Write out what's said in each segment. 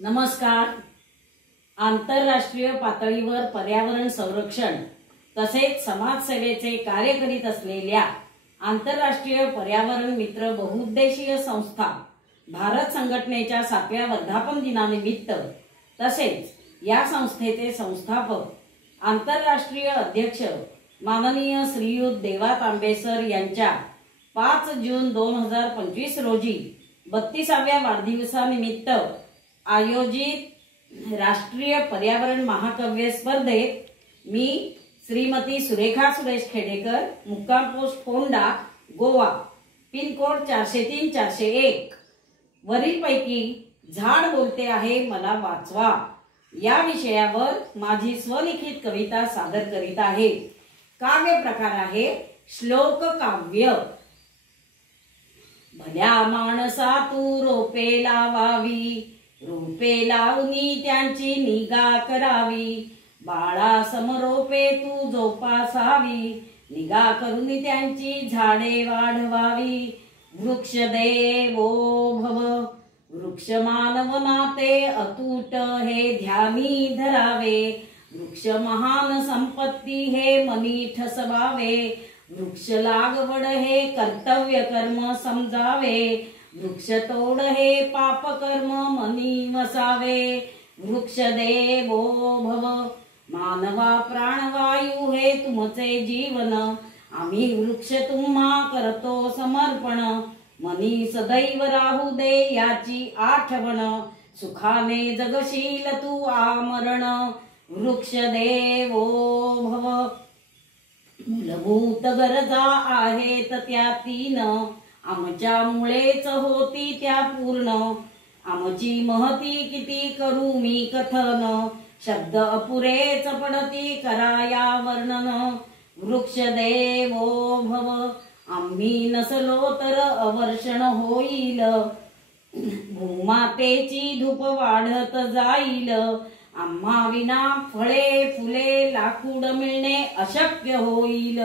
नमस्कार। आंतरराष्ट्रीय पातळीवर पर्यावरण संरक्षण तसेच समाजसेवेचे कार्य करीत असलेल्या आंतरराष्ट्रीय पर्यावरण मित्र बहुउद्देशीय संस्था भारत संघटनेच्या 7व्या वर्धापन दिनानिमित्त तसेच या संस्थेचे संस्थापक आंतरराष्ट्रीय अध्यक्ष माननीय श्रीयुत देवा तांबे सर यांच्या 5 जून 2025 रोजी 32व्या वाढदिवसानिमित्त आयोजित राष्ट्रीय पर्यावरण महाकाव्य स्पर्धेत मी श्रीमती सुरेखा सुरेश खेडेकर, मुक्काम post Phonda, Goa, pin code 403-401 वरीलपैकी झाड बोलते आहे मला वाचवा या विषयावर माझी स्वलिखित कविता सादर करीत आहे। काव्य प्रकार आहे श्लोक काव्य। भल्या माणसा तू रोपे लावावी, रोपे लावणी त्यांची निगा करावी, बाळा समरोपे तू जोपासावी, निगा करून त्यांची झाडे वाढवावी। वृक्ष देवो भव, वृक्ष मानव नाते अतूट हे ध्यानी धरावे, वृक्ष महान संपत्ती हे मनी ठसवावे, वृक्ष लागवड हे कर्तव्य कर्म समजावे, वृक्ष तोड हे पाप कर्म मनी वसावे। वृक्ष देवो भव, मानवा प्राणवायू हे तुमचे जीवन, आम्ही वृक्ष तुम्हा करतो समर्पण, मनी सदैव राहू दे याची आठवण, सुखाने जगशील तू आमरण। वृक्ष देवो भव, मूलभूत गरजा आहेत त्या 3, आमच्या मुळेच होती त्या पूर्ण, आमची महती किती करू मी कथन, शब्द अपुरेच पडती कराया वर्णन। वृक्ष देवो भव, आम्ही नसलो तर अवर्षण होईल, भूमातेची धूप वाढत जाईल, आम्हा विना फळे फुले लाकूड मिळणे अशक्य होईल,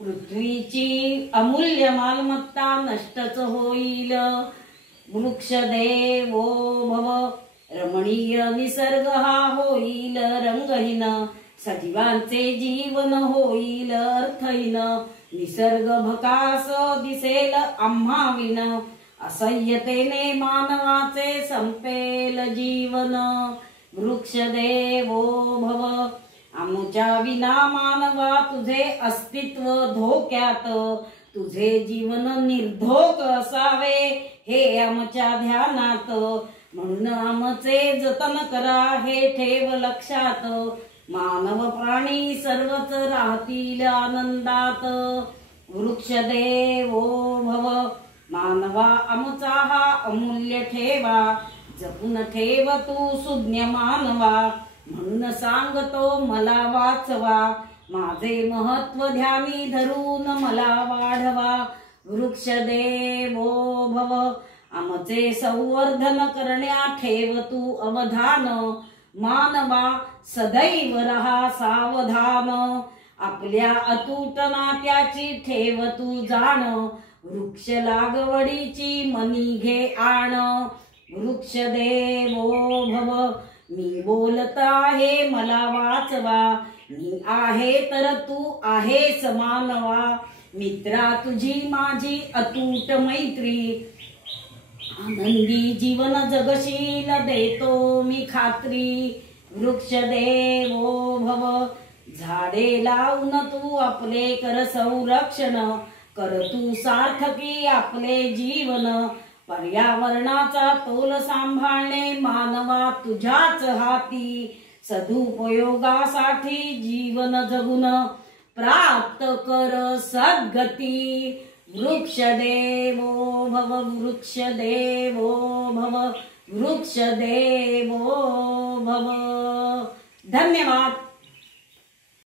पृथ्वीची अमूल्य मालमत्ता नष्टच होईल। वृक्ष देवो भव, रमणीय निसर्ग हा होईल रंगहीन, सजीवांचे जीवन होईल अर्थहीन, निसर्ग भकास दिसेल आम्हा विन, असह्यतेने मानवाचे संपेल जीवन। वृक्ष देवो भव, आमच्या विना मानवा तुझे अस्तित्व धोक्यात, तुझे जीवन निर्धोक असावे हे आमच्या ध्यानात, म्हणून आमचे जतन करा हे ठेव लक्षात, मानव प्राणी सर्वच राहतील आनंदात। वृक्ष देवो भव, मानवा आमचा हा अमूल्य ठेवा, जपून ठेव तू सुज्ञ मानवा, म्हणून सांगतो मला वाचवा, माझे महत्व ध्यानी धरून मला वाढवा। वृक्ष देवो भव, आमचे संवर्धन करण्या ठेव तू अवधान, मानवा सदैव रहा सावधान, आपल्या अतूट नात्याची ठेव तू जाण, वृक्ष लागवडीची मनी घे आण। वृक्ष देवो भव, मी बोलत आहे मला वाचवा, मी आहे तर तू आहेस मानवा, मित्रा तुझी माझी अतूट मैत्री, आनंदी जीवन जगशील देतो मी खात्री। वृक्ष देवो भव, झाडे लावून तू आपले कर संरक्षण, कर तू सार्थकी आपले जीवन, पर्यावरणाचा तोल सांभाळणे मानवा तुझ्याच हाती, सदुपयोगासाठी जीवन जगून प्राप्त कर सद्गती। वृक्ष देवो भव, वृक्ष देवो भव, वृक्ष देवो भव। धन्यवाद।